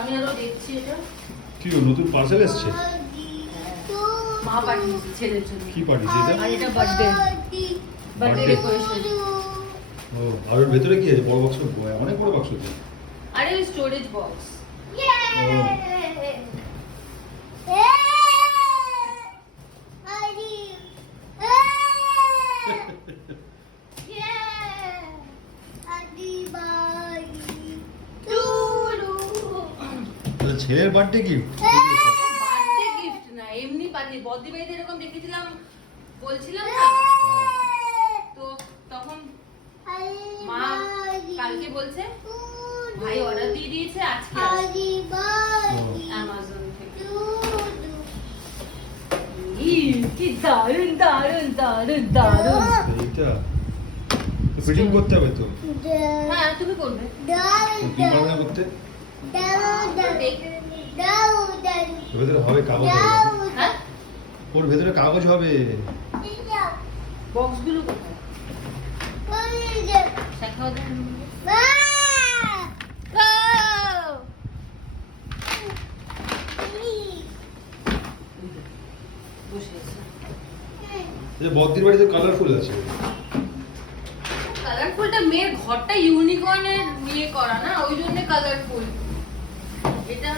আমি আরো দেখছি এটা। কি নতুন পার্সেল এসেছে? মা পাঠিয়েছে ছেলের জন্য। কি পাঠিয়েছে এটা? আর এটা বার্থডে Birthday? ডেকোরেশন। ও আর ওর ভেতরে কি আছে? বড় বাক্স, অনেক বড় বাক্স তো। আরে স্টোরেজ বক্স। তাহলে ছেলের বার্থডে গিফট? বার্থডে গিফট না, এমনি পাঠিয়ে বদ্রি বাড়িতে এরকম দেখেছিলাম, বলছিলাম না তো, তখন মা কালকে বলছে ভাই অর্ডার দিয়ে দিয়েছে, আজকে আসবে অ্যামাজন থেকে। কি দারুন দারুন দারুন দারুন। এইটা ফিটিং করতে হবে তো। হ্যাঁ তুমি করবে। কি পারবে না করতে? ওর ভেতরে হবে কাগজ হবে। হ্যাঁ ওর ভেতরে কাগজ হবে। বক্সগুলো কোথায়? শেখাও দেন। বসে আছে। এই বদ্রির বাড়িতে কালারফুল আছে। কালারফুলটা মেয়ের ঘরটা ইউনিকর্নের ইয়ে করা না, ওই জন্য কালারফুল। এটা